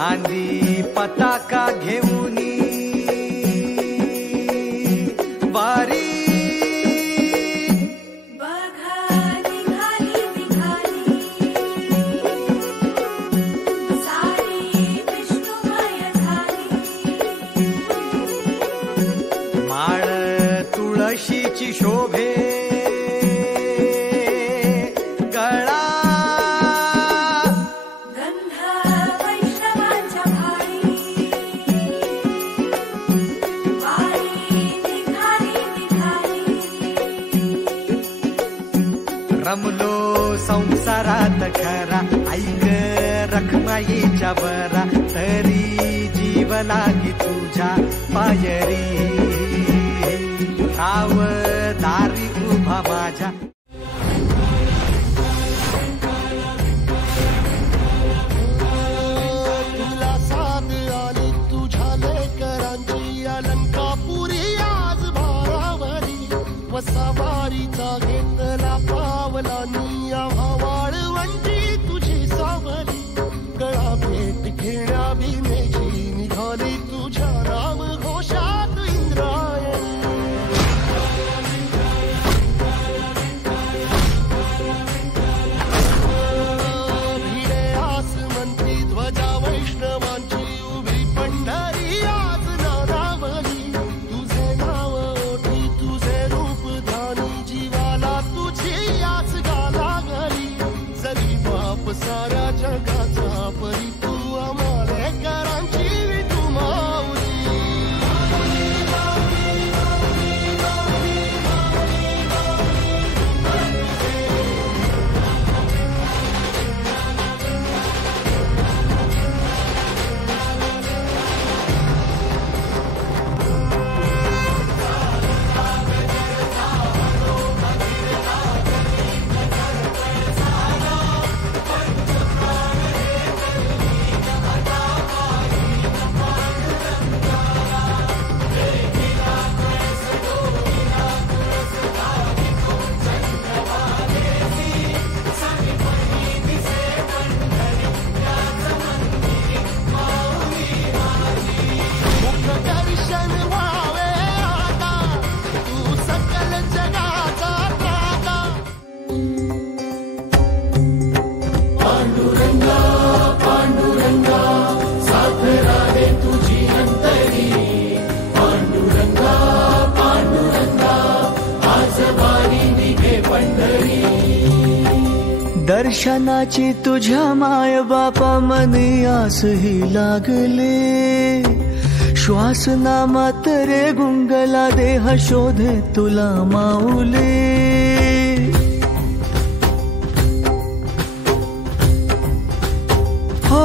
खांदी पताका घेऊनी वारी माळ तुळशीची शोभे गळा गंध वैष्णवांच्या भाळी वारी निघाली निघाली रमलो संसारात खरा ऐक रखमाईच्या बरा तरी जीव लागी तुझ्या पायरी राव दारी उभा माझ्या तुला साथ आली तुझ्या लेकरांची अलंकापुरी आज भारावरी वसावारीचा घेतला पावलांनी आम्हा वाळवंटी तुझी सावली गळा भेट घेण्या भीमेची निघाली तुझ्या राम घोषात इंद्रायणी भिडे आसमंती ध्वजा वैष्णवांची उभी पंढरी आज नारावली तुझे नाव ओठी तुझे रूप ध्यानी जीवाला तुझी आस गाला गली जरी बाप साऱ्या जगाचा परी तू आम्हाला करांची तू माऊली दर्शन व्हावे आता तू सकल जगाचा त्राता पांडुरंगा पांडुरंगा साथ राहे तुझी अंतरी पांडुरंगा पांडुरंगा आज वारी निघे पंढरी दर्शनाची तुझ्या माय बापा मनी आसही लागले श्वास नामात रे गुंगला देह शोधे तुला माऊले हो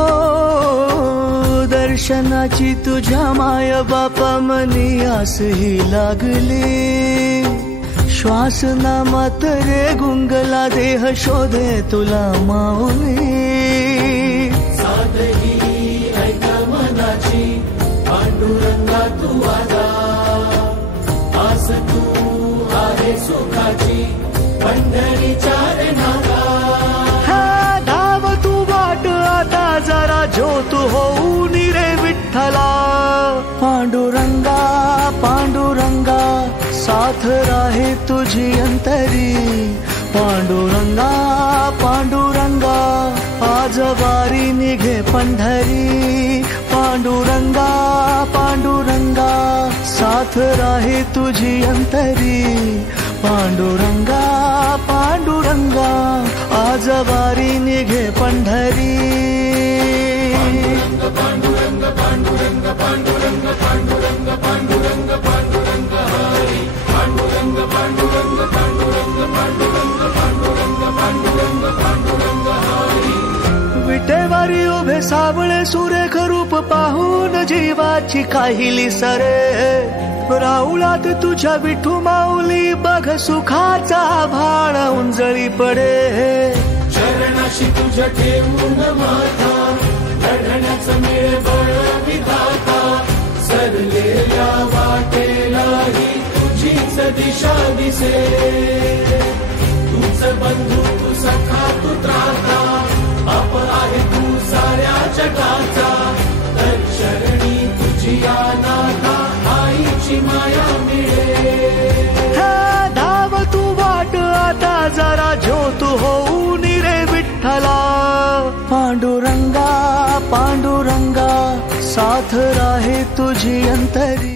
दर्शनाची तुझ्या माय बापा मनी आसही लागले श्वास नामात रे गुंगला देह शोधे तुला माऊले साधगी ऐका मनाची पांडुरंगा तू आजा आस तू आहे सुखाची पंढरीच्या रे नागा हा धाव तू वाट आता जरा ज्योत होऊन रे विठ्ठला पांडुरंगा पांडुरंगा साथ राहे तुझी अंतरी पांडुरंगा पांडुरंगा आज वारी निघे पंढरी पांडुरंगा पांडुरंगा साथ राहे तुझी अंतरी पांडुरंगा पांडुरंगा आज वारी निघे पंढरी पांडुरंग पांडुरंग पांडुरंग पांडुरंग पांडुरंग पांडुरंग हरी पांडुरंग पांडुरंग पांडुरंग पांडुरंग पांडुरंग पांडुरंग पांडुरंग हरी विटेवारी उभे सावळे सुरेख रूप पाहून जीवाची काहिली सरे राऊळात तुझ्या विठू माऊली बघ सुखाचा भाळ उंजळी पडे शरणाशी तुझ्या ठेवून माथा लढण्याचं मेळ बळ विधाता सरलेल्या वाटेलाही तुझीच दिशा दिसे तूच बंधू तू सखा तू त्राता बाप आहे तू साऱ्या जगाचा तुझी माया मिळे हे धाव तू वाट आता जरा ज्योत होऊन रे विठ्ठला पांडुरंगा पांडुरंगा साथ राहे तुझी अंतरी